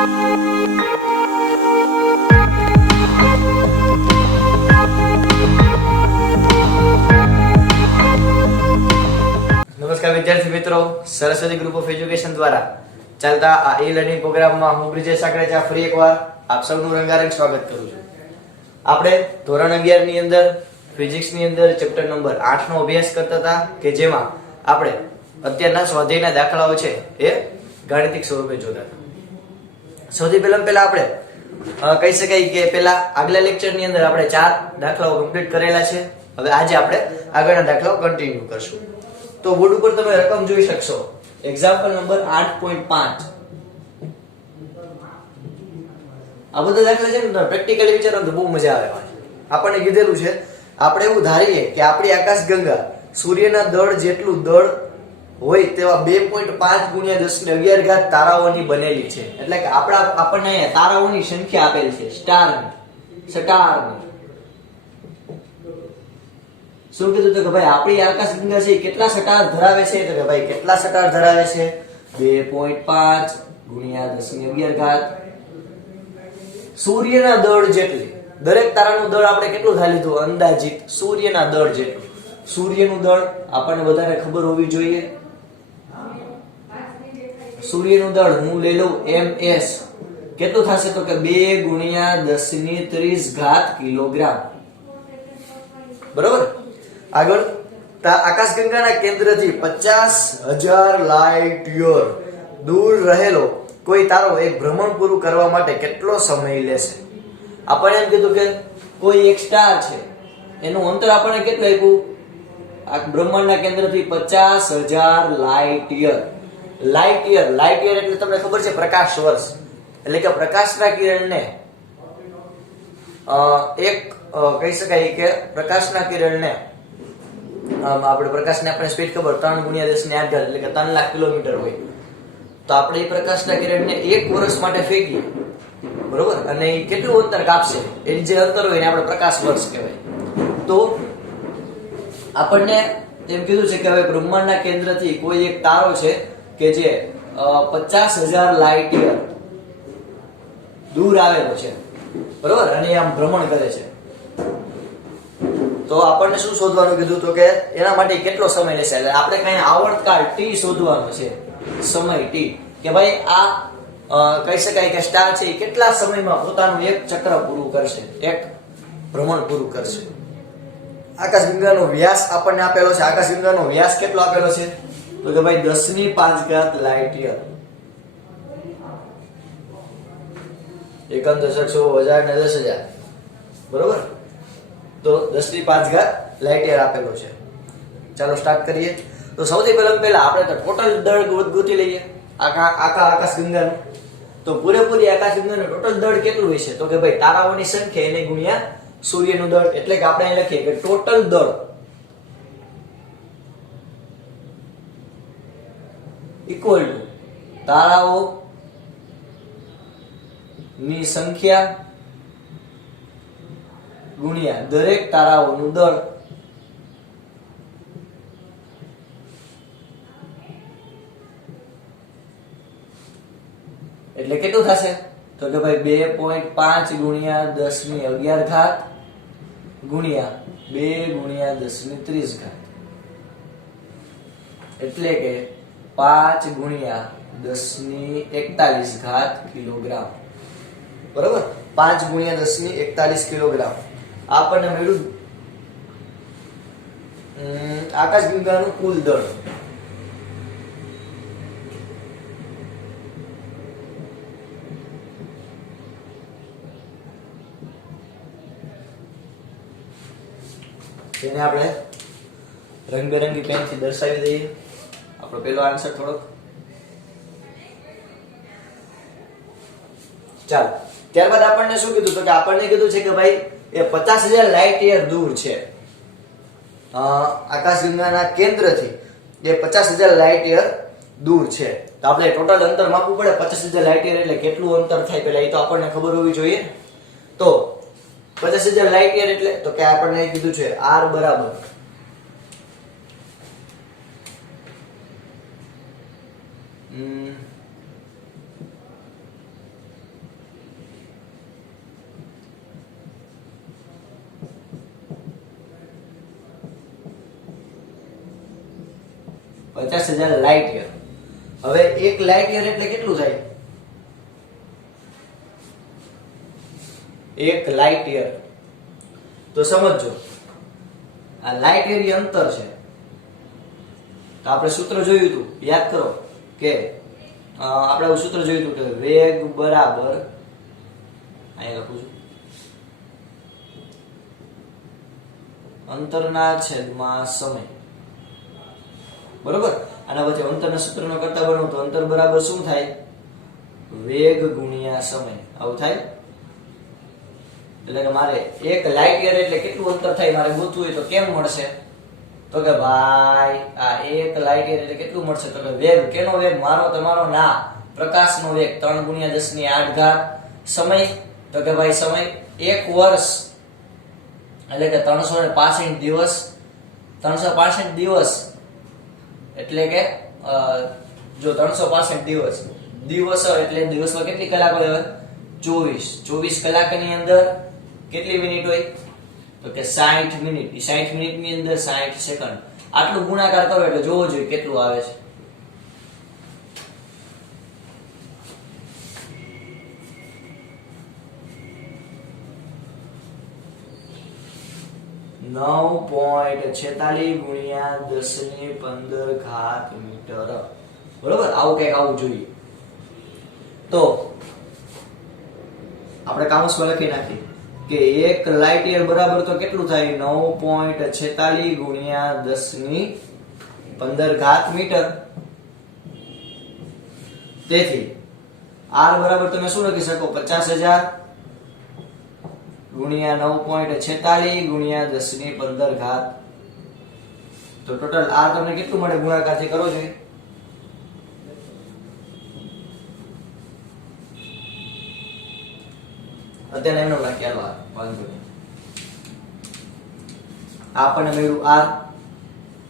નમસ્કાર વિદ્યાર્થી મિત્રો, સરસ્વતી ગ્રુપ ઓફ એજ્યુકેશન દ્વારા ચાલતા આ ઈ-લર્નિંગ પ્રોગ્રામમાં હું બ્રિજેશ સાકરેચા ફરી એકવાર આપ સૌનું રંગારંગ સ્વાગત કરું છું. આપણે ધોરણ 11 ની અંદર ફિઝિક્સ ની અંદર ચેપ્ટર નંબર 8 નો અભ્યાસ કરતા હતા કે જેમાં આપણે અત્યારના સ્વાધ્યાયના દાખલાઓ છે એ ગાણિતિક સ્વરૂપે જોતા હતા. સૌથી પહેલા આપણે કહી શકાય કે પહેલા આગલા લેક્ચર ની અંદર આપણે 4 દાખલાઓ કમ્પ્લીટ કરેલા છે. હવે આજે આપણે આગળના દાખલાઓ કન્ટિન્યુ કરશું. તો બોર્ડ ઉપર તમે રકમ જોઈ શકશો. Example number 8.5. આ બધા દાખલા છે ને પ્રેક્ટિકલી વિચારો તો બહુ મજા આવે. આપણને કીધેલું છે આપણે એવું ધારીએ કે આપણી આકાશગંગા સૂર્યના દળ જેટલું દળ હોય તેવા 2.5 ગુણ્યા 10⁻11 તારાઓની બનેલી છે. એટલે કે આપણને અહીંયા તારાઓની સંખ્યા આપેલ છે. સ્ટાર શું કીધું તો કે ભાઈ આપણી આકાશગંગા છે કેટલા સ્ટાર ધરાવે છે? તો કે ભાઈ કેટલા સ્ટાર ધરાવે છે? 2.5 ગુણ્યા 10⁻11. સૂર્યના દળ જેટલી. દરેક તારાનું દળ આપણે કેટલું થાય લીધું? અંદાજિત સૂર્યના દળ જેટલું. સૂર્યનું દળ આપણને બધાને ખબર હોવી જોઈએ. સૂર્યનું દળ હું લઈ લઉં ms. કેટલું થશે? તો કે 2 ગુણ્યા 10⁻30 કિલોગ્રામ. બરોબર. આગળ આકાશગંગાના કેન્દ્રથી 50,000 લાઇટ યર દૂર રહેલો કોઈ તારો એક ભ્રમણ પૂરું કરવા માટે કેટલો સમય લેશે? આપણે એમ કીધું કે કોઈ એક સ્ટાર છે એનું અંતર આપણને કેટલું આપ્યું? આ બ્રહ્માંડના કેન્દ્રથી 50,000 લાઇટ યર. લાઇટ યર એટલે તમને ખબર છે પ્રકાશ વર્ષ. એટલે કે પ્રકાશના કિરણને કહી શકાય કે પ્રકાશના કિરણને આપણે સ્પીડ ખબર 3 ગુણ્યા 10⁸ એટલે કે 3 લાખ કિલોમીટર હોય. તો આપણે એ પ્રકાશના કિરણને 1 વર્ષ માટે ફેંકીએ, બરોબર, અને એ કેટલું અંતર કાપશે? એ જે અંતર હોય એને આપણે પ્રકાશ વર્ષ કહેવાય. તો આપણને એમ કીધું છે કે હવે બ્રહ્માંડના કેન્દ્રથી કોઈ એક તારો છે કે જે 50,000 લાઇટ યર દૂર આવેલો છે, બરોબર, અને આમ ભ્રમણ કરે છે. તો આપણને શું શોધવાનું કીધું? તો કે એના માટે કેટલો સમય લેશે? એટલે આપણે કઈ આવર્તકાળ t શોધવાનો છે, સમય t. કે ભાઈ આ કહી શકાય કે સ્ટાર છે એ કેટલા સમયમાં પોતાનું એક ચક્ર પૂરું કરશે, એક ભ્રમણ પૂરું કરશે. આકાશગંગાનો વ્યાસ આપણને આપેલો છે. આકાશગંગાનો વ્યાસ કેટલો આપેલો છે? તો કે ભાઈ 10⁵ લાઇટ યર. એકમ દશક 100,000 ને 10,000, બરોબર. તો 10⁵ લાઇટ યર આપેલો છે. ચાલો સ્ટાર્ટ કરીએ. તો સૌથી પહેલા આપણે તો ટોટલ દળ ગોતી લઈએ આકાશગંગાનું. તો પૂરેપૂરી આકાશગંગાનું ટોટલ દળ કેટલું હશે? તો કે ભાઈ તારાઓની સંખ્યા એને ગુણ્યા સૂર્યનું દળ. એટલે કે આપણે અહીં લખીએ કે ટોટલ દળ ઇક્વલ ટુ તારાઓ ની સંખ્યા ગુણ્યા દરેક તારાઓનું દળ. એટલે કેટલું થશે? તો કે ભાઈ 2.5 ગુણ્યા 10⁻11 ગુણ્યા 2 ગુણ્યા 10⁻30. એટલે કે 5 ગુણ્યા 10⁻41 કિલોગ્રામ. બરોબર, 5 ગુણ્યા 10⁻41 કિલોગ્રામ આપણને મળ્યું આકાશગંગાનું કુલ દળ. તેને આપણે રંગબેરંગી પેનથી દર્શાવી દઈએ. આપણો પહેલો આન્સર થોડોક. ચાલો, ત્યારબાદ આપણને શું કીધું? તો કે આપણને કીધું છે કે ભાઈ એ 50,000 લાઇટ યર દૂર છે. આકાશગંગાના કેન્દ્રથી જે 50,000 લાઇટ યર દૂર છે. તો આપણે ટોટલ અંતર માપવું પડે. 50,000 લાઇટ યર એટલે કેટલું અંતર થાય પેલા એ તો આપણને ખબર હોવી જોઈએ. તો 50,000 લાઇટ યર એટલે તો કે આપણને કીધું છે r બરાબર 50,000 લાઇટ યર. હવે 1 લાઇટ યર એટલે કેટલું થાય? 1 લાઇટ યર તો સમજો આ લાઇટ યર એ અંતર છે. તો આપણે સૂત્ર જોયું હતું, યાદ કરો કે આપણે સૂત્ર જોયું હતું કે વેગ બરાબર અહીંયા લખું છું અંતરના છેદમાં સમય. બરોબર? આના પછી અંતરના સૂત્રનો કરતા બનો તો અંતર બરાબર શું થાય? વેગ ગુણ્યા સમય. આવું થાય. એટલે કે મારે 1 લાઇટ યર એટલે કેટલું અંતર થાય મારે ગોતવું હોય તો કેમ મળશે? તો કે ભાઈ આ 1 લાઇટ યર એટલે કેટલું મળશે? તો કે વેગ. કેનો વેગ? મારો તમારો? ના, પ્રકાશનો વેગ. 3 × 10⁸. સમય? તો કે ભાઈ સમય 1 વર્ષ એટલે કે 365 દિવસ. 365 દિવસ એટલે કે જો 365 દિવસ એટલે દિવસમાં કેટલી કલાક હોય? 24. 24 કલાકની અંદર કેટલી મિનિટ હોય? તો કે 60 મિનિટ. 60 મિનિટની અંદર 60 સેકન્ડ. આટલું ગુણાકાર કરો એટલે જોવો જોઈએ કેટલું આવે છે. (9.46 × 10⁻15 મીટર). બરોબર? આવું કઈક આવું જોઈએ. તો આપણે કાઉન્સમાં લખી નાખીએ કે 1 લાઇટ યર બરાબર તો કેટલું થાય? 9.46 × 10⁻15 મીટર. તેથી r બરાબર તમે શું લખી શકો? 50,000 ગુણ્યા 9.46 ગુણ્યા 10⁻15. તો ટોટલ r તમને કેટલું મળે? ગુણાકારથી કરો જોઈએ. અત્યારે એમનો લખી આલો r વાંધો નહીં. આપણને મળ્યું r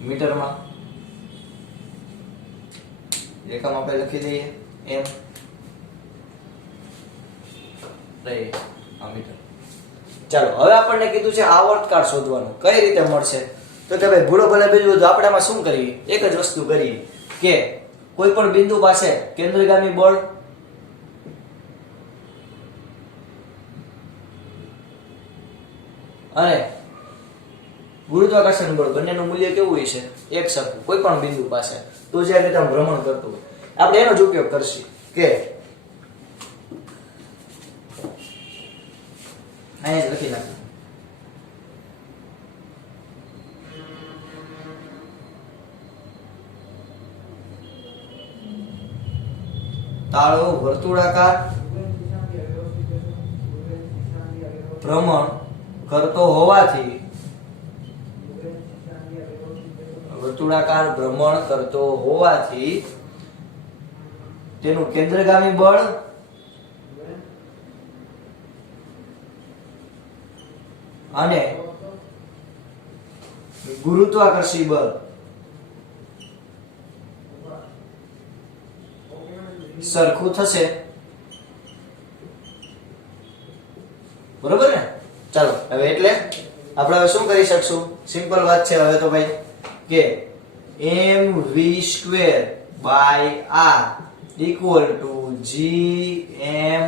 મીટરમાં. એકમ આપણે લખી દઈએ m મીટર. ચાલો હવે આપણને કીધું છે આવર્તકાળ શોધવાનું. કઈ રીતે મળશે? તો કે ભાઈ ભૂલો ભલે બીજું તો આપણે આમાં શું કરીએ? એક જ વસ્તુ કરીએ કે કોઈ પણ બિંદુ પાસે કેન્દ્રગામી બળ અને ગુરુત્વાકર્ષણ બળ બંનેનું મૂલ્ય કેવું હોય છે? એક સરખું. કોઈ પણ બિંદુ પાસે તો જે રીતે ભ્રમણ કરતું હોય આપણે એનો જ ઉપયોગ કરશું કે અહીંયા લખી નાખો તાળો વર્તુળાકાર ભ્રમણ કરતો હોવાથી તેનું કેન્દ્રગામી બળ અને ગુરુત્વાકર્ષી બળ સરખું થશે. બરોબર ને? ચાલો હવે એટલે આપણે હવે શું કરી શકશું? સિમ્પલ વાત છે હવે તો ભાઈ કે mv² r equal to gm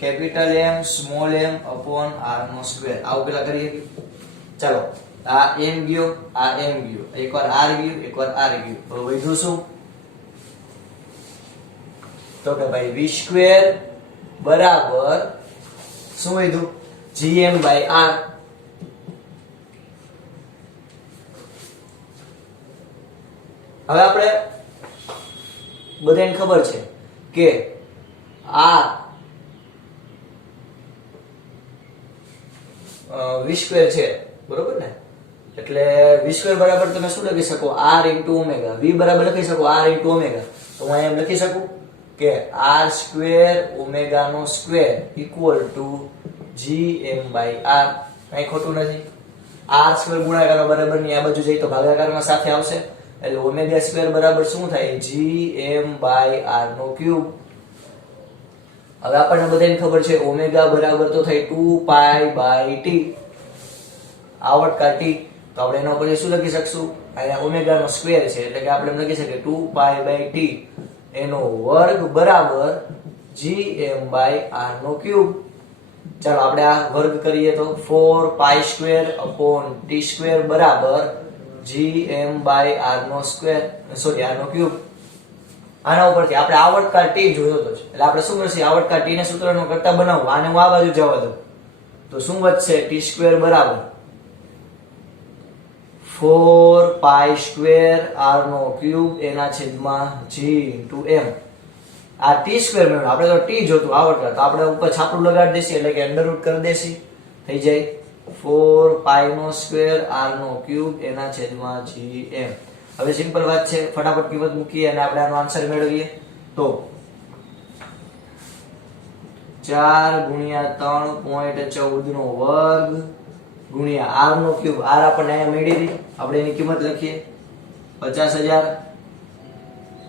capital M small m upon r no square. આવું પેલા કરીએ. ચાલો આ m ગયો, આ m ગયો, એકવાર r ગયું, એકવાર r ગયું. હવે વધ્યું શું? તો કે ભાઈ v² બરાબર શું વધ્યું? gm/r. હવે આપણે બધાને ખબર છે કે r v² છે. બરોબર ને? એટલે v² બરાબર તમે શું લખી શકો? r * ω. v બરાબર લખી શકો r * ω. તો હું એમ લખી શકું કે r² ω no square equal to gm/r. કઈ ખોટું નથી. r² ગુણાકાર બરાબર ની આ બાજુ જઈ તો ભાગાકારમાં સાથે આવશે એટલે ω² બરાબર શું થાય? gm/r નો ક્યુબ. હવે આપણને બધાને ખબર છે ω બરાબર તો થાય 2π/t આવર્તકાળ t. તો આપણે એના ઉપર શું લખી શકશું? અહીંયા ઓમેગા નો સ્ક્વેર છે એટલે કે આપણે એમ લખી શકીએ 2π/t એનો વર્ગ બરાબર gm/r². ચાલો આપણે આ વર્ગ કરીએ તો 4π² બરાબર gm/r², સોરી r³. આના ઉપરથી આપણે આવર્તકાળ t જોયો તો છે એટલે આપણે શું કરશું, આવર્તકાળ t ને સૂત્રનો કરતા બનાવવા, આને હું આ બાજુ જવા દઉં તો શું વધશે, t² બરાબર 4π²r³ એના છેદમાં g * m. આ t² મેળવ્યું, આપણે તો t જોતું આવર્તકાળ, તો આપણે ઉપર છાપરું લગાડી દેસી એટલે કે અંડર રૂટ કરી દેસી, થઈ જાય 4π² એના છેદમાં gm. હવે સિમ્પલ વાત છે, ફટાફટ કિંમત મૂકીએ અને આપણે આનો આન્સર મેળવીએ તો 4 × 3.14 નો વર્ગ ગુણ્યા r³, r આપણને અહીંયા મળી હતી, આપણે એની કિંમત લખીએ 50,000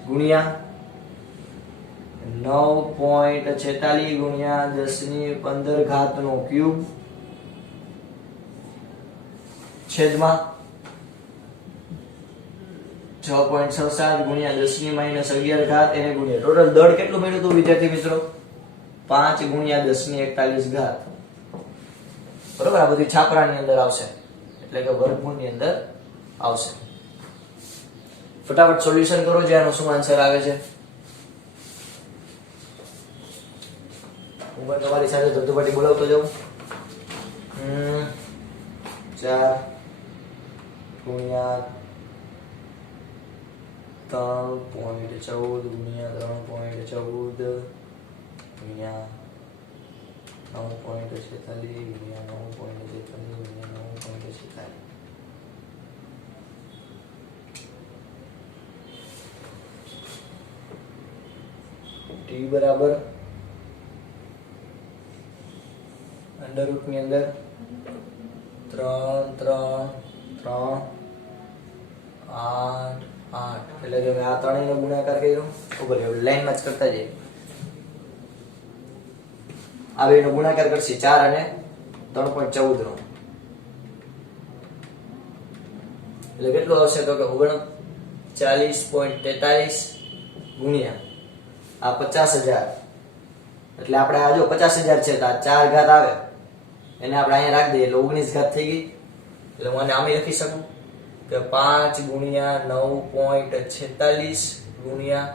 ગુણ્યા 9.46 ગુણ્યા 10⁻15³ છેદમાં 6.67 ગુણ્યા 10⁻11 એને ગુણ્યા ટોટલ દળ કેટલું મળ્યું હતું વિદ્યાર્થી મિત્રો, 5 ગુણ્યા 10⁻41. બરોબર, આ બધી છાપરાની અંદર આવશે એટલે કે વર્ગમૂળની અંદર આવશે. ફટાફટ સોલ્યુશન કરો, જે આનો શું આન્સર આવે છે. હું પણ તમારી સાથે ધબધબાટી બોલાવતો જાઉં. 4 ગુણ્યા 3.14 ગુણ્યા 3.14 ગુણ્યા 9.46 ગુણ્યા 9.46 ગુણ્યા 9.46 t બરાબર અંડર રૂટ ની અંદર 3 3 3 8 8 એટલે કે આ ત્રણેયનો ગુણાકાર કર્યો, ઉપર લાઈનમાં જ કરતા જઈએ. આ બેનો ગુણાકાર કરશે 4 અને 3.14 નો એટલે કેટલું આવશે તો કે 39.43 ગુણ્યા આ 50,000 એટલે આપણે આ જો 50,000 છે તો આ 4 ઘાત આવે એને આપણે અહીંયા રાખી દઈએ એટલે 19 ઘાત થઈ ગઈ. એટલે હું આને આમે લખી શકું કે 5 ગુણ્યા 9.46 ગુણ્યા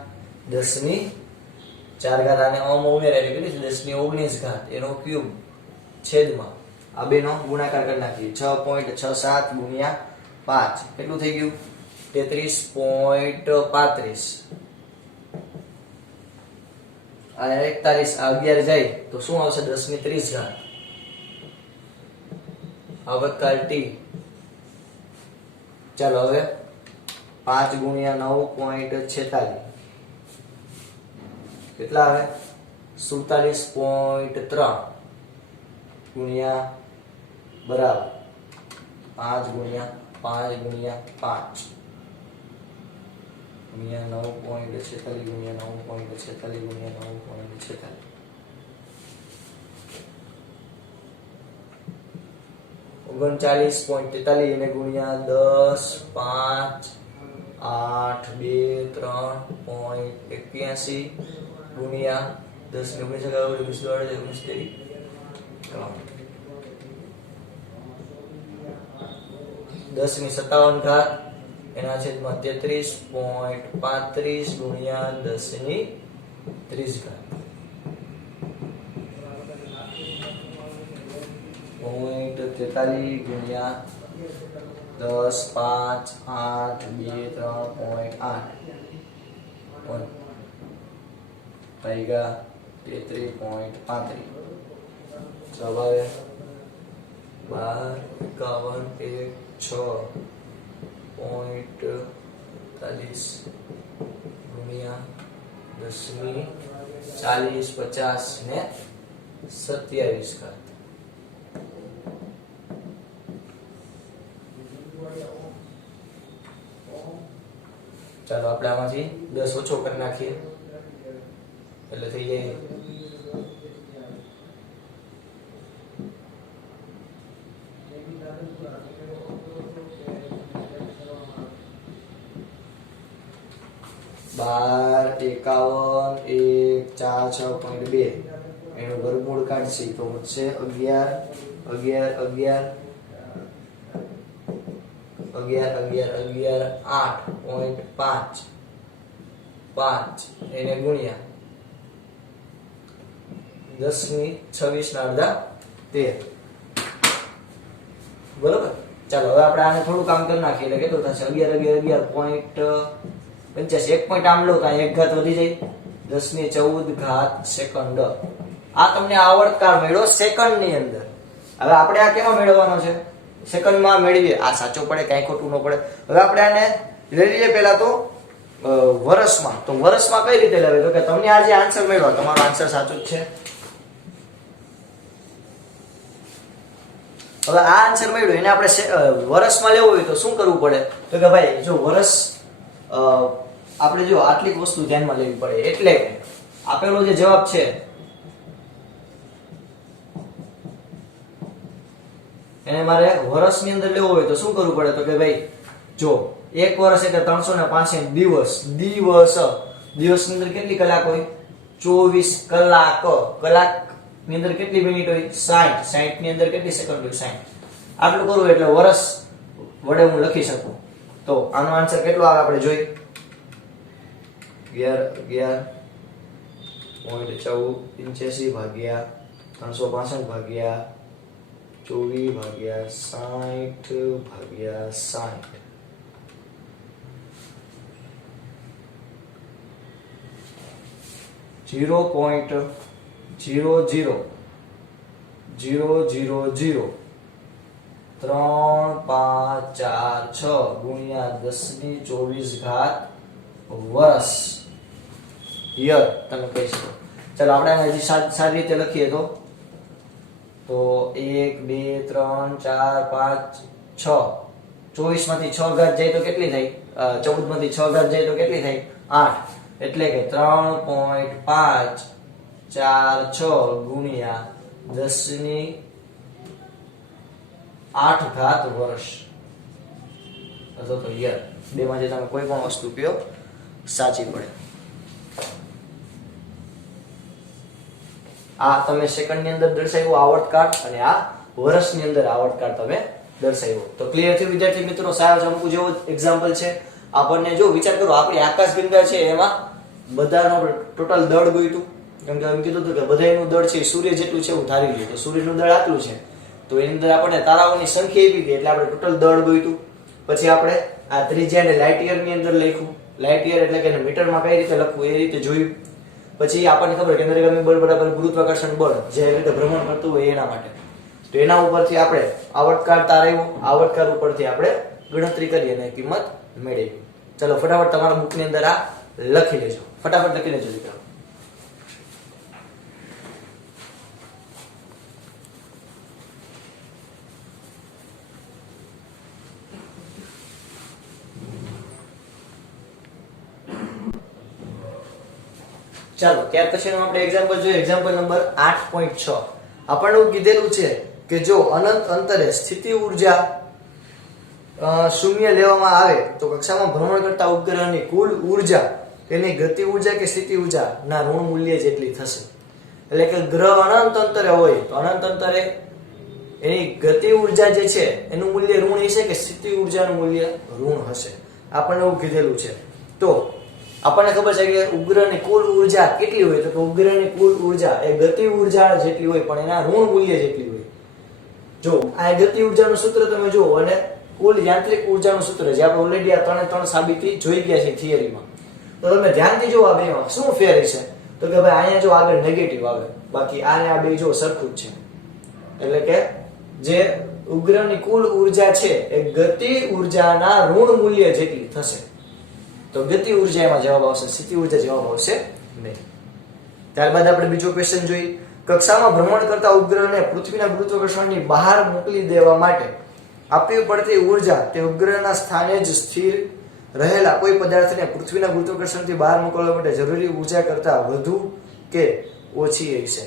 10⁻4 આને આમાં ઉમેરે એટલે કેટલી છે 10⁻19 એનો ક્યુબ છેદમાં આ બેનો ગુણાકાર કરી નાખીએ 6.67 ગુણ્યા 5 કેટલું થઈ ગયું 33.35 આ 41 આ 11 જાય તો શું આવશે 10⁻30 આવર્તકાળ t. ચાલો હવે 5 ગુણ્યા 9.46 કેટલા આવે 47.3 ગુણ્યા બરાબર 5 ગુણ્યા 5 ગુણ્યા 5 ગુણ્યા 9.46 ગુણ્યા 9.46 ગુણ્યા 9.46 39.43 એને ગુણ્યા 10 5 8 2 3.81 ગુણ્યા 10 ને 19 10⁻57 એના છેદમાં 33.35 ગુણ્યા 10⁻30 43 ગુણ્યા 10 5 8 2 3.8 ભાગ્યા 33.35 જવાબ આવે 12 ગુણ્યા 10⁻40 50 ને 27 ચાલો આપણે આમાંથી 10 ઓછો કરી નાખીએ એટલે થઈ જાય 7 12 51 1 4 6.2 એનું વર્ગમૂળ કાઢશી તો વધશે 11 11 11 11 8.5 5 એને ગુણ્યા 10 ની 26 ના અડધા 13 બરોબર। ચાલો હવે આપણે આને થોડું કામ કરી નાખીએ એટલે કેટલું થશે 11 11 એક પોઈન્ટ આમ લો તો એક ઘાત વધી જાય 10 ની 14 ઘાત સેકન્ડ। આ તમને આવર્તકાળ મળ્યો સેકન્ડ ની અંદર। હવે આપણે આ કેમાં મેળવવાનો છે સેકન્ડ માં મેળવીએ આ સાચો પડે કાઈ ખોટું ન પડે। હવે આપણે આને લઈ લઈએ પહેલા તો વર્ષમાં। તો વર્ષમાં કઈ રીતે લેવાય તો કે તમને આ જે આન્સર મળ્યો તમારો આન્સર સાચો જ છે। હવે આ આન્સર મળ્યો એને આપણે વર્ષમાં લેવો હોય તો શું કરવું પડે તો કે ભાઈ જો વર્ષ આપણે જો આટલી વસ્તુ ધ્યાનમાં લેવી પડે એટલે કે આપેલો જે જવાબ છે એને મારે વર્ષની અંદર લેવો હોય તો શું કરવું પડે તો કે ભાઈ જો એક વર્ષ એટલે 365 દિવસ દિવસની અંદર કેટલી કલાક હોય 24 કલાક કલાક ની અંદર કેટલી મિનિટ હોય 60 60 ની અંદર કેટલી સેકન્ડ હોય 60 આટલું કરું એટલે વર્ષ વડે હું લખી શકું। તો આનો આન્સર કેટલો આવે આપણે જોઈ 11.14 ભાગ્યા 365 ભાગ્યા 24 ભાગ્યા 60 ભાગ્યા 60 0.00003 5 4 6 ગુણ્યા 10 ની 24 ઘાત વર્ષ યર તમે કહી શકો। ચાલો આપણે હજી સારી રીતે લખીએ તો 1 2 3 4 5 6 24 માંથી 6 ઘાત જાય તો કેટલી થાય 14 માંથી 6 ઘાત જાય તો કેટલી થાય 8 એટલે કે 3.5 4 6 ગુણ્યા 10 ની 8 ઘાત વર્ષ અથવા તો યર બે માંથી તમે કોઈ પણ વસ્તુ કયો સાચી પડે। આ તમે સેકન્ડ ની અંદર દર્શાવ્યું આવર્તકાળ અને આ વર્ષની અંદર આવર્તકાળ તમે દર્શાવ્યો। તો ક્લિયર થયું વિદ્યાર્થી મિત્રો। સાવ ચંપુ જેવો એક્ઝામ્પલ છે। આપણને જો વિચાર કરો આપણી આકાશગંગા છે એમાં બધાનો ટોટલ દળ ગોઈતું કેમ કે એમ કીધું હતું કે બધાનું દળ છે સૂર્ય જેટલું છે એવું ધારી લીધું। તો સૂર્યનું દળ આટલું છે તો એની અંદર આપણને તારાઓની સંખ્યા આપી હતી એટલે આપણે ટોટલ દળ ગોઈતું। પછી આપણે આ ત્રિજ્યાને લાઇટ યર ની અંદર લખ્યું। લાઇટ યર એટલે કે મીટરમાં કઈ રીતે લખવું એ રીતે જોયું। પછી આપણને ખબર કેન્દ્રગામી બળ બરાબર ગુરુત્વાકર્ષણ બળ જે રીતે ભ્રમણ કરતું હોય એના માટે તો એના ઉપરથી આપણે આવર્તકાળ તારાવ્યો। આવર્તકાળ ઉપરથી આપણે ગણતરી કરી અને કિંમત મેળવી। ચલો ફટાફટ તમારા બુક ની અંદર આ લખી લેજો। ફટાફટ લખી લેજો દીકરા। ચાલો ત્યાર પછીનું આપણે એક્ઝામ્પલ જોઈએ। એક્ઝામ્પલ નંબર 8.6 આપણને કીધેલું છે કે જો અનંત અંતરે સ્થિતિ ઊર્જા શૂન્ય લેવામાં આવે તો કક્ષામાં ભ્રમણ કરતા ઉપગ્રહની કુલ ઊર્જા તેની ગતિ ઊર્જા કે સ્થિતિ ઊર્જા ના ઋણ મૂલ્ય જેટલી થશે। એટલે કે ગ્રહ અનંત અંતરે હોય તો અનંત અંતરે એની ગતિ ઊર્જા જે છે એનું મૂલ્ય ઋણ હશે કે સ્થિતિ ઊર્જાનું મૂલ્ય ઋણ હશે આપણને એવું કીધેલું છે। તો આપણને ખબર છે કે ઉપગ્રહની કુલ ઊર્જા કેટલી હોય તો ઉપગ્રહની કુલ ઊર્જા એ ગતિ ઊર્જા જેટલી હોય પણ એના ઋણ મૂલ્ય જેટલી હોય। જો આ ગતિ ઊર્જાનું સૂત્ર તમે જુઓ અને કુલ યાંત્રિક ઊર્જાનું સૂત્ર જે આપણે ઓલરેડી આ ત્રણ સાબિતી જોઈ ગયા છે થિયરીમાં તો તમે ધ્યાનથી જો આ બેમાં શું ફેર છે તો કે ભાઈ અહીંયા જો આગળ નેગેટિવ આવે બાકી આને આ બે જો સરખું જ છે। એટલે કે જે ઉપગ્રહની કુલ ઊર્જા છે એ ગતિ ઊર્જાના ઋણ મૂલ્ય જેટલી થશે। તો ગતિ ઊર્જા એમાં જવાબ આવશે સ્થિતિ ઊર્જા જવાબ આવશે નહીં। ત્યારબાદ આપણે બીજો ક્વેશ્ચન જોઈએ। કક્ષામાં ભ્રમણ કરતા ઉપગ્રહને પૃથ્વીના ગુરુત્વાકર્ષણની બહાર મોકલી દેવા માટે આપવી પડતી ઊર્જા તે ઉપગ્રહના સ્થાને જ સ્થિર રહેલા કોઈ પદાર્થને પૃથ્વીના ગુરુત્વાકર્ષણથી બહાર મોકલવા માટે જરૂરી ઊર્જા કરતા વધુ કે ઓછી હશે।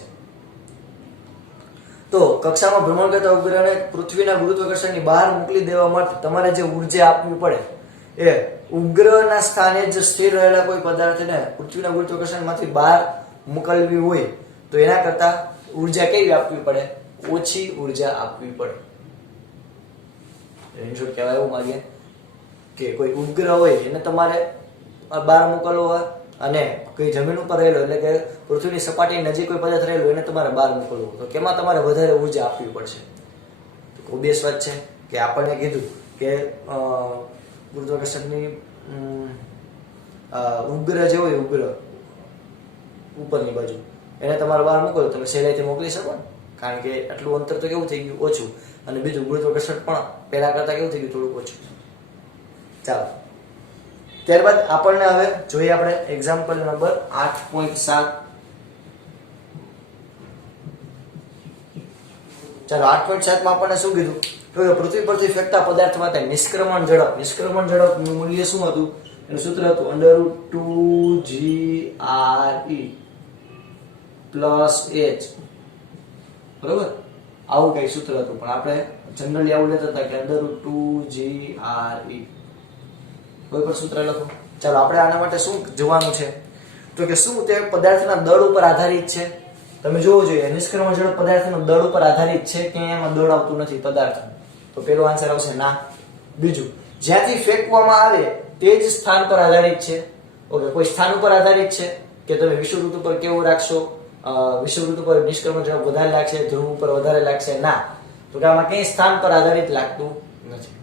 તો કક્ષામાં ભ્રમણ કરતા ઉપગ્રહને પૃથ્વીના ગુરુત્વાકર્ષણની બહાર મોકલી દેવા માટે તમારે જે ઊર્જા આપવી પડે એ ઉપગ્રહના સ્થાને જ સ્થિર રહેલા કોઈ પદાર્થને પૃથ્વીના ગુરુત્વાકર્ષણમાંથી બહાર મોકલવી હોય તો એના કરતા ઉર્જા કેવી આપવી પડે? ઓછી ઉર્જા આપવી પડે. એની શું કહેવાય એવું માંગે કે કોઈ ઉપગ્રહ હોય એને તમારે બહાર મોકલવો હોય અને કોઈ જમીન ઉપર રહેલો એટલે કે પૃથ્વીની સપાટી નજીક કોઈ પદાર્થ રહેલો એને તમારે બહાર મોકલવો તો કેમાં તમારે વધારે ઉર્જા આપવી પડશે? તો ઓબ્વિયસ વાત છે કે આપણને કીધું કે ગુરુત્વાકર્ષણની ઉપગ્રહ જે હોય ઉપગ્રહ ઉપરની બાજુ એને તમારે બહાર મોકલો તમે સહેલાઈથી મોકલી શકો ને, કારણ કે આટલું અંતર તો કેવું થઈ ગયું? ઓછું. અને બીજું ગુરુત્વાકર્ષણ પણ પહેલા કરતા કેવું થઈ ગયું? થોડુંક ઓછું. ચાલો ત્યારબાદ આપણને હવે જોઈએ આપણે એક્ઝામ્પલ નંબર 8.7. ચાલો 8.7 માં આપણને શું કીધું? તો પૃથ્વી પરથી ફેંકતા પદાર્થ માટે નિષ્ક્રમણ ઝડપનું મૂલ્ય શું હતું? એનું સૂત્ર હતું √2gre પ્લસ h. બરોબર? આવું કઈ સૂત્ર હતું પણ આપણે જનરલી આવું લેતા હતા કે √2gre. કોઈ પણ સૂત્ર લખો. ચાલો આપણે આના માટે શું જોવાનું છે તો કે શું તે પદાર્થના દળ ઉપર આધારિત છે? તમે જોવું જોઈએ નિષ્ક્રમણ ઝડપ પદાર્થના દળ ઉપર આધારિત છે કે એમાં દળ આવતું નથી પદાર્થ? તો પેલો આન્સર આવશે ના. બીજું, જ્યાંથી ફેંકવામાં આવે તે જ સ્થાન પર આધારિત છે. ઓકે, કોઈ સ્થાન ઉપર આધારિત છે કે તમે વિષુવવૃત્ત ઉપર કેવું રાખશો, વિષુવવૃત્ત ઉપર નિષ્ક્રમણ ઝડપ વધારે લાગશે, ધ્રુવ ઉપર વધારે લાગશે? ના. તો કે આમાં કઈ સ્થાન પર આધારિત લાગતું નથી.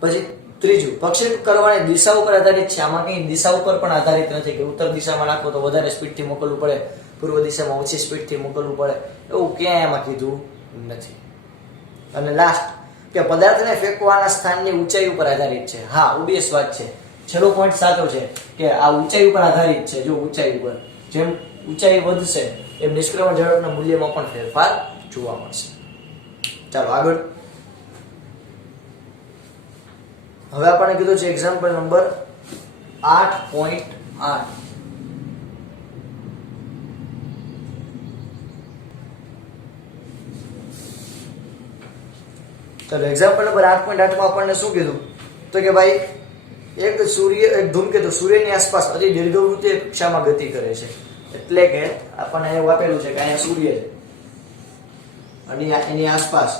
પછી ત્રીજું, પ્રક્ષેપ કરવાની દિશા ઉપર આધારિત છે. આમાં કઈ દિશા ઉપર પણ આધારિત નથી કે ઉત્તર દિશામાં નાખો તો વધારે સ્પીડથી મોકલવું પડે, પૂર્વ દિશામાં ઓછી સ્પીડથી મોકલવું પડે, એવું ક્યાંય એમાં કીધું નથી. અને લાસ્ટ કે પદાર્થને ફેંકવાના સ્થાનની ઊંચાઈ ઉપર આધારિત છે. હા, ઓબ્વિયસ વાત છે. છેલ્લો પોઈન્ટ સાચો છે કે આ ઊંચાઈ ઉપર આધારિત છે. જો ઊંચાઈ ઉપર જેમ ઊંચાઈ વધશે એમ નિષ્ક્રમણ ઝડપના મૂલ્યમાં પણ ફેરફાર જોવા મળશે. ચાલો આગળ. હવે આપણે કીધું છે એક્ઝામ્પલ નંબર 8.8. ચાલો એક્ઝામ્પલ નંબર 8.8 માં આપણને શું કીધું તો કે ભાઈ એક ધૂમકેતુ સૂર્યની આસપાસ અતિ દીર્ઘવૃત્તીય કક્ષામાં ગતિ કરે છે. એટલે કે આપણને એવું આપેલું છે કે અહીંયા સૂર્ય છે અને એની આસપાસ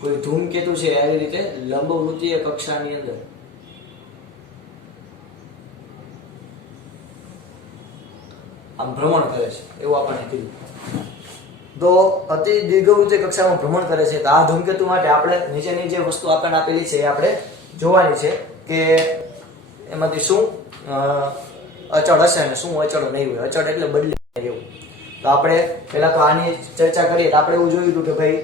કોઈ ધૂમકેતુ છે આવી રીતે લંબવૃત્તીય કક્ષાની અંદર આમ ભ્રમણ કરે છે એવું આપણને કીધું. તો અતિ દીર્ઘવૃત્તીય કક્ષામાં ભ્રમણ કરે છે તો આ ધૂમકેતુ માટે આપણે નીચેની જે વસ્તુ આપણને આપેલી છે એ આપણે જોવાની છે કે એમાંથી શું અચળ હશે અને શું અચળ નહીં હોય. અચળ એટલે બદલી એવું. તો આપણે પહેલા તો આની ચર્ચા કરીએ તો આપણે એવું જોયું હતું કે ભાઈ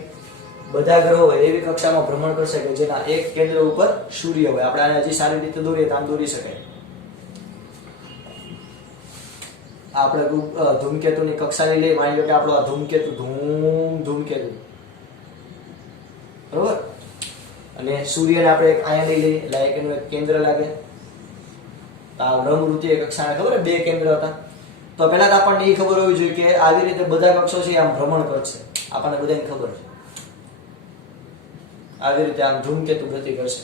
બધા ગ્રહો એવી કક્ષામાં ભ્રમણ કરશે કે જેના એક કેન્દ્ર ઉપર સૂર્ય હોય. આપણે આને હજી સારી રીતે દોરીએ તો આમ દોરી શકાય. આપણે ધૂમકેતુની કક્ષાની લઈ, માની લો કે આપણો આ ધૂમકેતુ ધૂમકેતુ બરોબર, અને સૂર્યને આપણે એક અહીંયા લઈ લઈએ એટલે એક એનું એક કેન્દ્ર લાગે. આ લંબવૃત્તીય કક્ષાને ખબર બે કેન્દ્ર હતા. તો પહેલા તો આપણને એ ખબર હોવી જોઈએ કે આવી રીતે બધા કક્ષો છે આમ ભ્રમણ કરશે. આપણને બધાને ખબર છે આવી રીતે આમ ધૂમકેતુ ગતિ કરશે.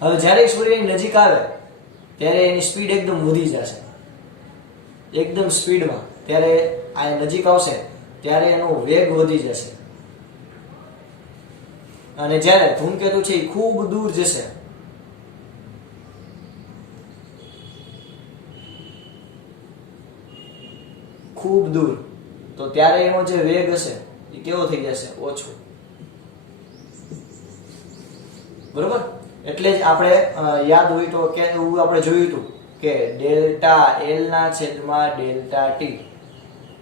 હવે જ્યારે સૂર્યની નજીક આવે ત્યારે એની સ્પીડ એકદમ વધી જશે, એકદમ સ્પીડમાં. ત્યારે આ નજીક આવશે ત્યારે એનો વેગ વધી જશે અને જ્યારે ધૂમકેતુ છે એ ખૂબ દૂર જશે ખૂબ દૂર, તો ત્યારે એનો જે વેગ હશે એ કેવો થઈ જશે? ઓછો. બરોબર? એટલે જ આપણે યાદ હોય તો કે એવું આપણે જોયું હતું કે ડેલ્ટા એલ ના છેદમાં ડેલ્ટા ટી,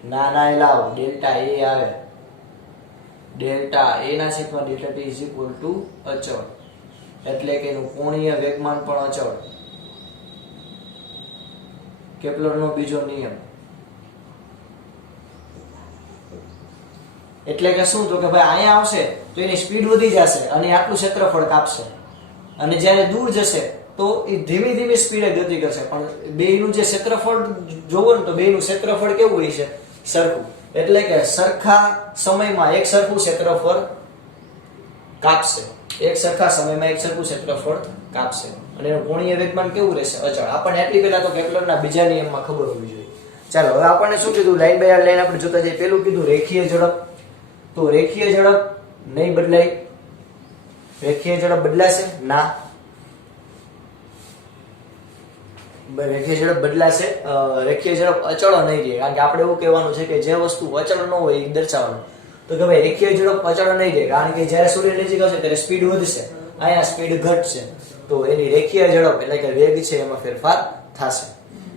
નાના લાવ ડેલ્ટા એ આવે, ડેલ્ટા એ ના છેદમાં delta T is equal to અચળ. એટલે કે એનું કોણીય વેગમાન પણ અચળ. કેપ્લરનો બીજો નિયમ. એટલે કે શું? તો કે ભાઈ અહીંયા આવશે તો એની સ્પીડ વધી જશે અને આટલું ક્ષેત્રફળ કાપશે, અને જ્યારે દૂર જશે તો એ ધીમી ધીમી સ્પીડે ગતિ કરશે. પણ બેયનું જે ક્ષેત્રફળ જોવો ને તો બેયનું ક્ષેત્રફળ કેવું હોય છે? સરખું. એટલે કે સરખા સમયમાં એક સરખું ક્ષેત્રફળ કાપશે, એક સરખા સમયમાં એક સરખું ક્ષેત્રફળ કાપશે અને એનું કોણીય વેગમાન કેવું રહેશે? અચળ. આપણને એટલી પહેલા તો કેપ્લરના બીજા નિયમમાં ખબર હોવી જોઈએ. ચાલો હવે આપણને શું કીધું? લાઈન બાય લાઈન આપણે જોતા જઈએ. પેલું કીધું રેખીય ઝડપ. તો રેખીય ઝડપ નહીં બદલાય. રેખીય ઝડપ બદલાશે? ના. રેખીય ઝડપ બદલાશે. રેખીય ઝડપ અચળ નહીં રહે. કારણ કે આપણે એવું કહેવાનું છે કે જે વસ્તુ અચળ ન હોય એ દર્શાવવાનું. તો કે ભાઈ રેખીય ઝડપ અચળ નહીં રહે, કારણ કે જ્યારે સૂર્ય નજીક આવશે ત્યારે સ્પીડ વધશે, અહીંયા સ્પીડ ઘટશે. તો એની રેખીય ઝડપ એટલે કે વેગ છે એમાં ફેરફાર થશે.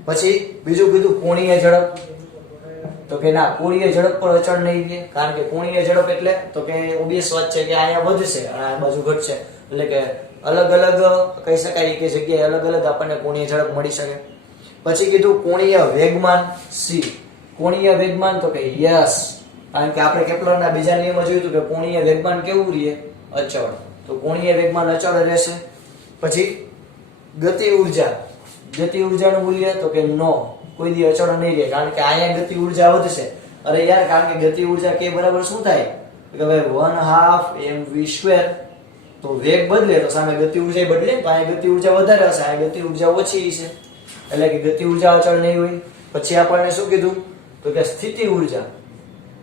પછી બીજું કીધું કોણીય ઝડપ. તો કે ના, કોણીય ઝડપ પણ અચળ નહીં રહે, કારણ કે કોણીય ઝડપ એટલે તો કે ઓબ્વિયસ વાત છે કે અહીંયા વધશે અને આ બાજુ ઘટશે. એટલે કે અલગ અલગ કહી શકાય કે જગ્યાએ અલગ અલગ આપણને કોણીય ઝડપ મળી શકે. પછી કીધું કોણીય વેગમાન સી. કોણીય વેગમાન તો કે યસ, કારણ કે આપણે કેપ્લરના બીજા નિયમમાં જોયું હતું કે કોણીય વેગમાન કેવું રહે? અચળ. તો કોણીય વેગમાન અચળ રહેશે. પછી ગતિ ઉર્જા. ગતિ ઉર્જાનું મૂલ્ય તો કે નો, કોઈ દી અચળ નહીં રહે, કારણ કે અહીંયા ગતિ ઉર્જા વધશે. અરે યાર, કારણ કે ગતિ ઉર્જા કે બરાબર શું થાય કે ભાઈ 1/2 mv². તો વેગ બદલે તો સામે ગતિ ઉર્જા બદલે, તો અહીંયા ગતિ ઉર્જા વધારે હશે, અહીંયા ગતિ ઉર્જા ઓછી છે, એટલે કે ગતિ ઉર્જા અચળ નહીં હોય. પછી આપણને શું કીધું? તો કે સ્થિતિ ઉર્જા.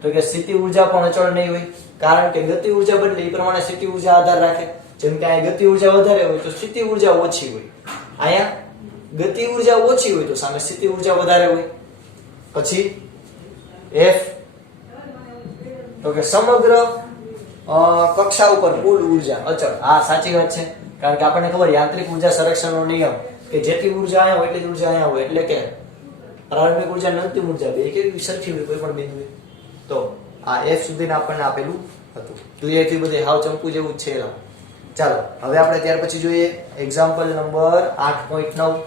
તો કે સ્થિતિ ઉર્જા પણ અચળ નહીં હોય, કારણ કે ગતિ ઉર્જા બદલે એ પ્રમાણે સ્થિતિ ઉર્જા આધાર રાખે. જેમ કે અહીંયા ગતિ ઉર્જા વધારે હોય તો સ્થિતિ ઉર્જા ઓછી હોય, અહીંયા ગતિ ઉર્જા ઓછી હોય તો સામે સ્થિતિ ઉર્જા વધારે હોય. પછી F. તો કે સમગ્ર કક્ષા ઉપર કુલ ઉર્જા અચળ. હા, સાચી વાત છે, કારણ કે આપણને ખબર યાંત્રિક ઉર્જા સંરક્ષણનો નિયમ કે જેટલી ઉર્જા અહીંયા હોય એટલી જ ઉર્જા અહીંયા હોય, એટલે કે પ્રારંભિક ઉર્જા અને અંતિમ ઉર્જા બે કેવી સરખી હોય કોઈ પણ બિંદુએ. તો આ F સુધીના આપણને આપેલું હતું. ક્લિયર થયું બધે? હાવ ચંપુ જેવું જ છે. ચાલો હવે આપણે ત્યાર પછી જોઈએ એક્ઝામ્પલ નંબર 8.9.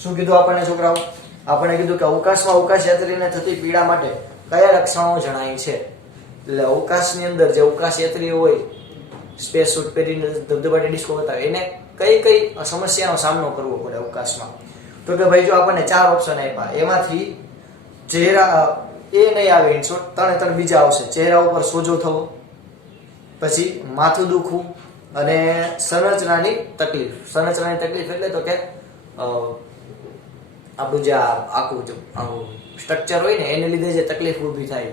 શું કીધું આપણને છોકરાઓ? આપણને કીધું કે અવકાશમાં અવકાશ યાત્રીને થતી પીડા માટે કયા લક્ષણો જણાય છે. એટલે અવકાશની અંદર જે અવકાશ યાત્રીઓ હોય, સ્પેસ સૂટ પહેરીને ધબધબાટી ડિસ્કો બતાવે, એને કઈ કઈ સમસ્યાનો સામનો કરવો પડે અવકાશમાં? તો કે ભાઈ જો આપણને 4 ઓપ્શન આપ્યા, એમાંથી ચહેરા એ નહીં આવે, ત્રણે બીજા આવશે. ચહેરા ઉપર સોજો થવો, પછી માથું દુખવું અને સંરચનાની તકલીફ. સંરચનાની તકલીફ એટલે તો કે આપણું જે આખું સ્ટ્રક્ચર હોય ને એને લીધે જે તકલીફ ઊભી થાય,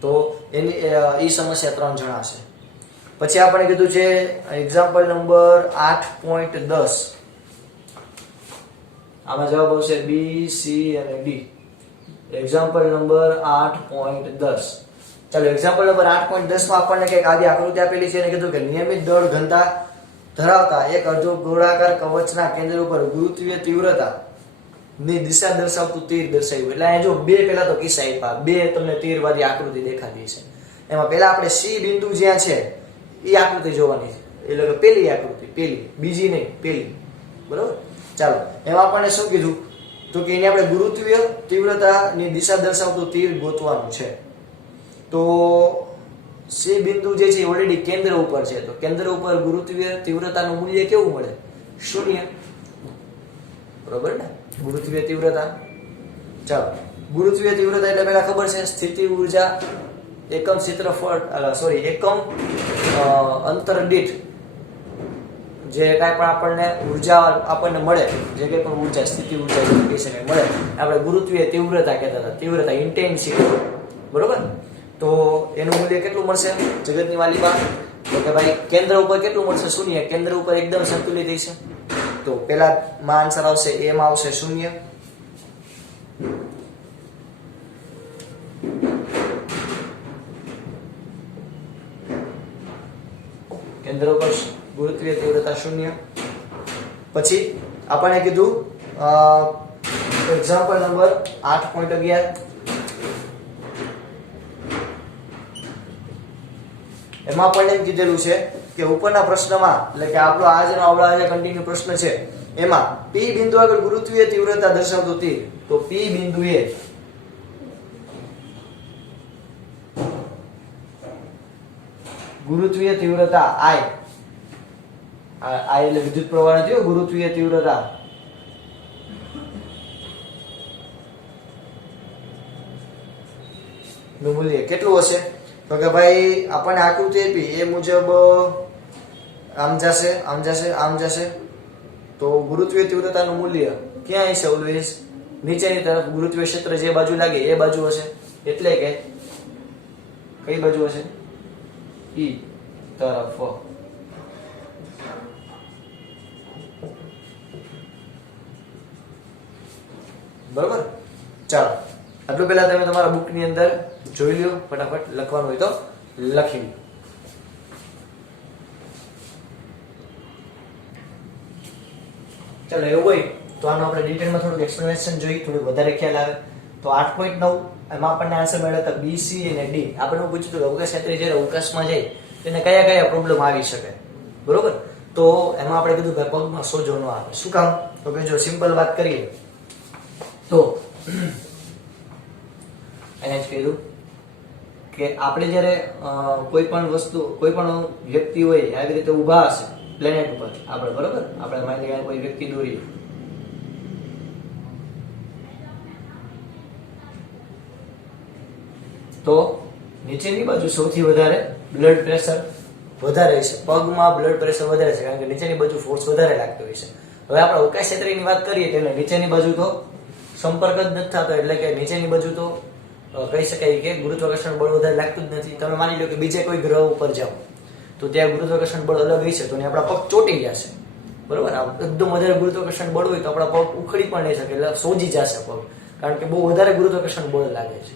તો એની એ સમસ્યા 3 જણાશે. પછી આપણે કીધું છે એક્ઝામ્પલ નંબર 8.10. આમાં જવાબ આવશે બી, સી અને ડી. Example number 8.10. ચાલો એક્ઝામ્પલ નંબર 8.10 માં આપણને કઈક આડી આકૃતિ આપેલી છે અને કીધું કે નિયમિત દળ ઘનતા ધરાવતા એક અર્ધો ગોળાકાર કવચના કેન્દ્ર ઉપર ગુરુત્વીય તીવ્રતા ની દિશા દર્શાવતું તીર દર્શાવ્યું. એટલે અહીંયા જો બે પેલા તો કિસ્સા આપ્યા, બે તમને તીરવાળી આકૃતિ દેખાતી છે. એમાં પેલા આપણે સી બિંદુ જ્યાં છે એ આકૃતિ જોવાની છે, એટલે કે પેલી આકૃતિ, પેલી, બીજી નહીં, પેલી. બરોબર? ચાલો એમાં આપણને શું કીધું? તો કે એને આપણે ગુરુત્વીય તીવ્રતાની દિશા દર્શાવતું તીર ગોતવાનું છે. તો સી બિંદુ જે છે ઓલરેડી કેન્દ્ર ઉપર છે, તો કેન્દ્ર ઉપર ગુરુત્વીય તીવ્રતાનું મૂલ્ય કેવું મળે? 0. બરોબર ને? ગુરુત્વીય તીવ્રતા. ચાલો ગુરુત્વીય તીવ્રતા એટલે પહેલા ખબર છે સ્થિતિ ઉર્જા એકમ ક્ષેત્રફળ એકમ અંતર દીઠ જે કાંઈ પણ આપણને ઉર્જા આપણને મળે, જે કંઈ પણ ઉર્જા, સ્થિતિ ઉર્જા જે કહી શકાય મળે, આપણે ગુરુત્વીય તીવ્રતા કહેતા હતા. તીવ્રતા, ઇન્ટેન્સિટી. બરોબર? તો એનું મૂલ્ય કેટલું મળશે જગતની વાલીમાં? તો કે ભાઈ કેન્દ્ર ઉપર કેટલું મળશે? 0. કેન્દ્ર ઉપર એકદમ સંતુલિત હશે. તો પેલા માં આન્સર આવશે, એ માં આવશે 0. કેન્દ્ર ઉપર ગુરુત્વીય તીવ્રતા 0. પછી આપણને કીધું એક્ઝામ્પલ નંબર 8.11. એમાં આપણને કીધેલું છે કે ઉપરના પ્રશ્નમાં, એટલે કે આપણો આજનો કન્ટિન્યુ પ્રશ્ન છે, એમાં P બિંદુ આગળ ગુરુત્વીય તીવ્રતા દર્શાવતું તીર. તો P બિંદુએ ગુરુત્વીય તીવ્રતા I એટલે વિદ્યુત પ્રવાહ નથી, ગુરુત્વીય તીવ્રતા નું મૂલ્ય કેટલું હશે? તો કે ભાઈ આપણને આકૃતિ આપી એ મુજબ આમ જશે આમ જશે આમ જશે, તો ગુરુત્વીય તીવ્રતાનું મૂલ્ય ક્યાં હશે? ઓલવેઝ નીચેની તરફ. ગુરુત્વીય ક્ષેત્ર જે બાજુ લાગે એ બાજુ હશે, એટલે કે કઈ બાજુ હશે? ઈ તરફ. બરોબર. ચાલો આટલું પહેલા તમે તમારા બુક ની અંદર જોઈ લ્યો, ફટાફટ લખવાનું હોય તો લખી લો. ચાલો એવું હોય તો આનો આપણે ડિટેલમાં થોડુંક એક્સપ્લેનેશન જોઈએ, થોડું વધારે ખ્યાલ આવે. તો 8.9 એમાં આપણને આન્સર મળ્યો હતો બી, સી અને ડી. આપણે પૂછ્યું હતું કે અવકાશ યાત્રી જ્યારે અવકાશમાં જાય તેને કયા કયા પ્રોબ્લેમ આવી શકે, બરોબર? તો એમાં આપણે કીધું કે પગમાં સોજો ન આવે. શું કામ? તો કે જો સિમ્પલ વાત કરીએ તો અહીંયા જ કીધું કે આપણે જ્યારે કોઈ પણ વસ્તુ, કોઈ પણ વ્યક્તિ હોય આવી રીતે ઊભા હશે પ્લેનેટ ઉપર આપણે, બરોબર? આપણે માની લઈએ કોઈ વ્યક્તિ દોરી, તો નીચેની બાજુ સૌથી વધારે બ્લડ પ્રેશર વધારે છે. પગમાં બ્લડ પ્રેશર વધારે છે કારણ કે નીચેની બાજુ ફોર્સ વધારે લાગતો હોય છે. હવે આપણે અવકાશ ક્ષેત્રની વાત કરીએ તો નીચેની બાજુ તો સંપર્ક જ નથી થતો, એટલે કે નીચેની બાજુ તો કહી શકાય કે ગુરુત્વાકર્ષણ બળ વધારે લાગતું જ નથી. તમે માની લો કે બીજે કોઈ ગ્રહ ઉપર જાઓ તો ત્યાં ગુરુત્વાકર્ષણ બળ અલગ હશે તો આપણા પગ ચોટી જશે, બરોબર? એકદમ વધારે ગુરુત્વાકર્ષણ બળ હોય તો આપણા પગ ઉખડી પણ નહીં શકે, એટલે સોજી જશે પગ, કારણ કે બહુ વધારે ગુરુત્વાકર્ષણ બળ લાગે છે.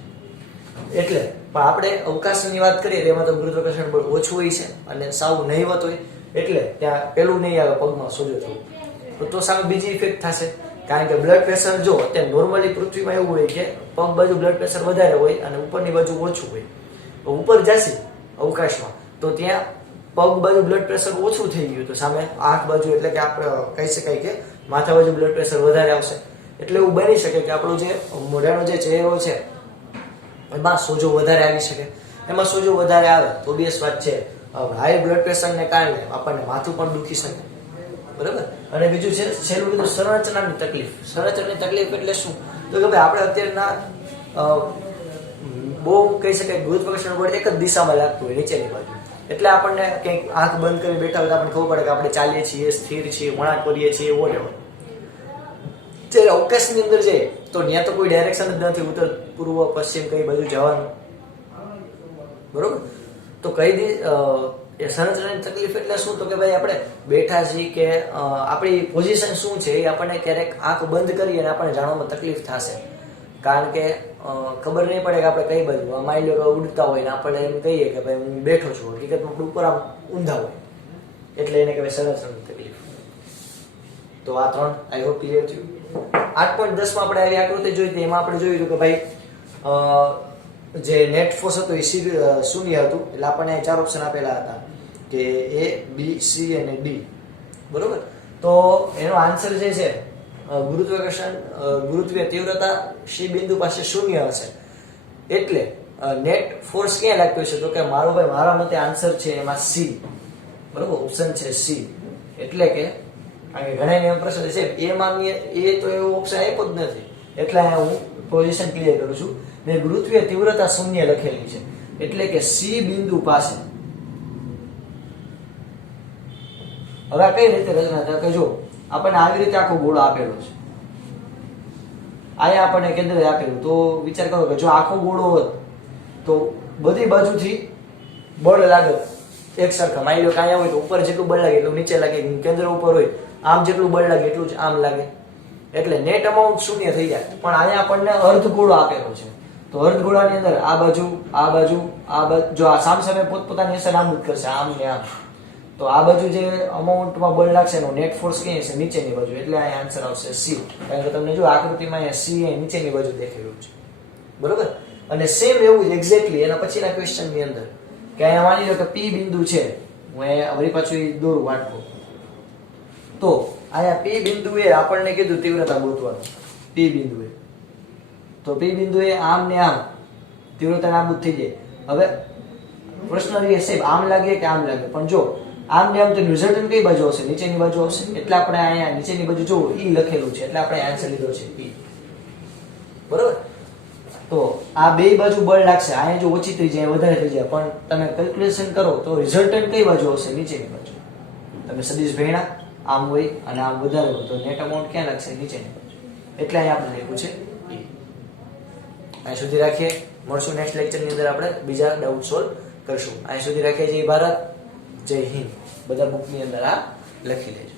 એટલે પણ આપણે અવકાશની વાત કરીએ તો એમાં તો ગુરુત્વાકર્ષણ બળ ઓછું હોય છે અને સાવ નહીવત હોય, એટલે ત્યાં પેલું નહીં આવે પગમાં સોજો થવું. તો સામે બીજી ઇફેક્ટ થશે, કારણ કે બ્લડ પ્રેશર જો અત્યારે નોર્મલી પૃથ્વીમાં એવું હોય કે પગ બાજુ બ્લડ પ્રેશર વધારે હોય અને ઉપરની બાજુ ઓછું હોય. ઉપર જશે અવકાશમાં તો ત્યાં પગ બાજુ બ્લડ પ્રેશર ઓછું થઈ ગયું, તો સામે આંખ બાજુ એટલે કે આપણે કહી શકાય કે માથા બાજુ બ્લડ પ્રેશર વધારે આવશે. એટલે એવું બની શકે કે આપણો જે મોઢાનો જે ચહેરો છે એમાં સોજો વધારે આવી શકે. એમાં સોજો વધારે આવે તો ઓબ્વિયસ વાત છે હાઈ બ્લડ પ્રેશરને કારણે આપણને માથું પણ દુખી શકે, બરાબર? અને બીજું છે છેલ્લું કીધું સંરચનાની તકલીફ. સંરચનાની તકલીફ એટલે શું? તો કે ભાઈ આપણે અત્યારના બહુ કહી શકાય ગુરુત્વાકર્ષણ બળ એક જ દિશામાં લાગતું હોય નીચેની બાજુ, એટલે આપણને કંઈક આંખ બંધ કરી બેઠા હોય તો આપણને ખબર પડે કે આપણે ચાલીએ છીએ, સ્થિર છીએ, વળાંક કરીએ છીએ, વોટેવર. જ્યારે અવકાશની અંદર જાય તો ત્યાં તો કોઈ ડાયરેક્શન જ નથી, ઉત્તર પૂર્વ પશ્ચિમ કઈ બાજુ જવાનું, બરોબર? તો એ સંરચનાની તકલીફ એટલે શું? તો કે ભાઈ આપણે બેઠા છીએ કે આપણી પોઝિશન શું છે એ આપણને ક્યારેક આંખ બંધ કરી અને આપણને જાણવામાં તકલીફ થશે, કારણ કે ખબર નહીં પડે કે આપણે કઈ બાજુ. માની લો કે ઉડતા હોય ને આપણે એમ કહીએ કે ભાઈ હું બેઠો છું, હકીકતમાં આપણે ઉપર આમ ઊંધા હોય, એટલે એને કહેવાય સંરચનાની તકલીફ. તો આ 3 આઈ હોપ ક્લિયર થયું. 8.10 માં આપણે આવી આકૃતિ જોઈ હતી, એમાં આપણે જોયું કે ભાઈ જે નેટ ફોર્સ હતો એ શૂન્ય હતું, એટલે આપણને 4 ઓપ્શન આપેલા હતા કે એ, બી, સી અને ડી, બરોબર? તો એનો આન્સર જે છે ગુરુત્વીય તીવ્રતા સી બિંદુ પાસે શૂન્ય હશે, એટલે નેટ ફોર્સ ક્યાં લાગતો છે? તો કે મારા મતે આન્સર છે એમાં સી, બરોબર? ઓપ્શન છે સી. એટલે કે ઘણા એમ પ્રશ્ન છે એ માનીએ એ તો એવો ઓપ્શન આપ્યો જ નથી, એટલે હું પોઝિશન ક્લિયર કરું છું. ને ગુરુત્વીય તીવ્રતા શૂન્ય લખેલી છે, એટલે કે સી બિંદુ પાસે. હવે કઈ રીતે રચના થાય કે જો આપણને આવી રીતે આખો ગોળો આપેલો છે, અહીંયા આપણને કેન્દ્ર આપેલું, તો વિચાર કરો કે જો આખો ગોળો હોત તો બધી બાજુથી બળ લાગે એક સરખા. માની લો કે અહીંયા હોય તો ઉપર જેટલું બળ લાગે એટલું નીચે લાગે, કેન્દ્ર ઉપર હોય આમ જેટલું બળ લાગે એટલું જ આમ લાગે, એટલે નેટ અમાઉન્ટ શૂન્ય થઈ જાય. પણ અહીંયા આપણને અર્ધગોળો આપેલો છે, તો અર્ધગોળાની અંદર આ બાજુ જો આ સામસામે પોતપોતાની અસર આમ જ કરશે, આમ ને આમ. તો આ બાજુ જે અમાઉન્ટમાં બળ લાગશે એનો નેટ ફોર્સ ક્યાં હશે? નીચેની બાજુ, એટલે અહીંયા આન્સર આવશે સી. કારણ કે તમને જો આકૃતિમાં અહીંયા સી એ નીચેની બાજુ દેખાયું છે, બરોબર? અને સેમ એવું જ એક્ઝેક્ટલી એના પછીના ક્વેશ્ચનની અંદર કે અહીંયા માની લો કે પી બિંદુ છે, હું અહીંયા વળી પાછું દોરું વાટકો, તો અહીંયા પી બિંદુએ આપણને કીધું તીવ્રતા ગોતવાનું. પી બિંદુએ તો પી બિંદુએ આમ ને આમ તીવ્રતા નાબૂદ થઈ જાય. હવે પ્રશ્ન એ સાહેબ આમ લાગે કે આમ લાગે, પણ જો આમ ને આમ તો રિઝલ્ટન્ટ કઈ બાજુ આવશે? નીચેની બાજુ આવશે, એટલે આપણે અહીંયા નીચેની બાજુ જો ઈ લખેલું છે એટલે આપણે આન્સર લીધો છે પી, બરોબર? તો આ બે બાજુ બળ લાગશે, અહીંયા જો ઓછી થઈ જાય વધારે થઈ જાય, પણ તમે કેલ્ક્યુલેશન કરો તો રિઝલ્ટન્ટ કઈ બાજુ આવશે? નીચેની બાજુ. તમે સદિશ ભેણા આમ હોય અને આમ વધારે હોય તો નેટ અમાઉન્ટ ક્યાં લાગશે? નીચેની બાજુ. એટલે અહીંયા આપણે લખ્યું છે E. અહીં સુધી રાખીએ. મળશું નેક્સ્ટ લેક્ચરની અંદર આપણે બીજા ડાઉટ સોલ્વ કરશું. અહીં સુધી રાખીએ. જય ભારત, જય હિન્દ. બધા બુકની અંદર આ લખી લેજો.